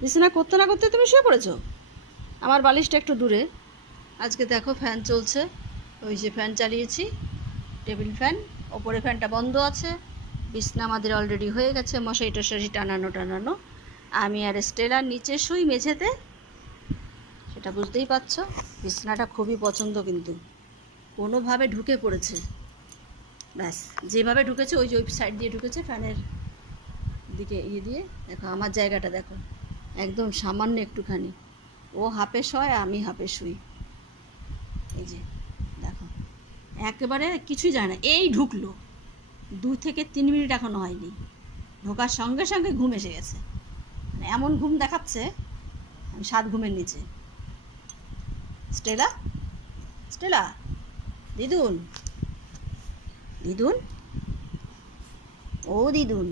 বিছানা করতে না করতে তুমি শুয়ে পড়েছো। আমার বালিশটা একটু দূরে। আজকে দেখো ফ্যান চলছে, ওই যে ফ্যান চালিয়েছি, টেবিল ফ্যান। ওপরে ফ্যানটা বন্ধ আছে। বিছনা আমাদের অলরেডি হয়ে গেছে, মশারি টশারি টানানো টানানো। আমি আর স্টেলার নিচে শুই মেঝেতে, সেটা বুঝতেই পারছো। বিছনাটা খুবই পছন্দ, কিন্তু কোনোভাবে ঢুকে পড়েছে। ব্যাস, যেভাবে ঢুকেছে ওই যে ওই সাইড দিয়ে ঢুকেছে, ফ্যানের দিকে দিয়ে। দেখো আমার জায়গাটা দেখো, একদম সামান্য একটুখানি। ও হাঁপে শয়, আমি হাঁপে শুই। এই যে দেখো, একেবারে কিছুই যায় না। এই ঢুকলো, 2 থেকে 3 মিনিট এখনো হয়নি, ঢোকার সঙ্গে সঙ্গে ঘুম এসে গেছে। মানে এমন ঘুম দেখাচ্ছে, আমি 7 ঘুমের নিচে। স্টেলা, স্টেলা, দিদুন, দিদুন, ও দিদুন।